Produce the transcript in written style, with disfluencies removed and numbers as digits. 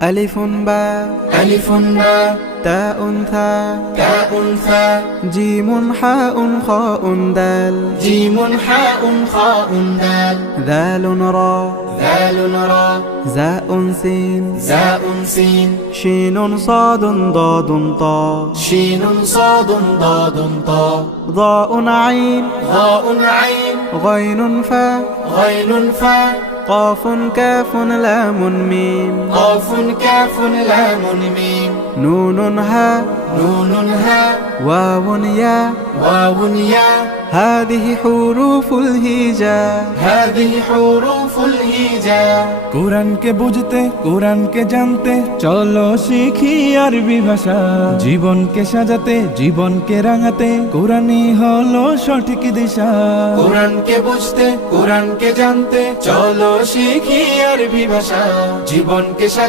আলিফুন বা আলিফুন বা তাউন থা তাউন থা জিমুন হাউন খাউন দাল জিমুন হাউন খাউন দাল দালুন রা দালুন রা জাউন সিন জাউন সিন শিনুন সাদুন দাদুন তা শিনুন সাদুন দাদুন তা ضاء عين ধাউন আইন غين فا গাইনুন ফা قاف كاف لام ميم قافun কাফুন লামুন মিম نون ها নুনুন হা واو يا ওয়াউন ইয়া هذه حروف الهجاء هذه حروف الهجاء কোরআনকে বুঝতে কোরআনকে জানতে চলো শিখি আরবি ভাষা জীবনকে সাজাতে জীবনকে রাঙাতে কোরআনই হলো সঠিক দিশা কোরআনকে বুঝতে কোরআনকে জানতে চলো শিখি আরবি ভাষা জীবনকে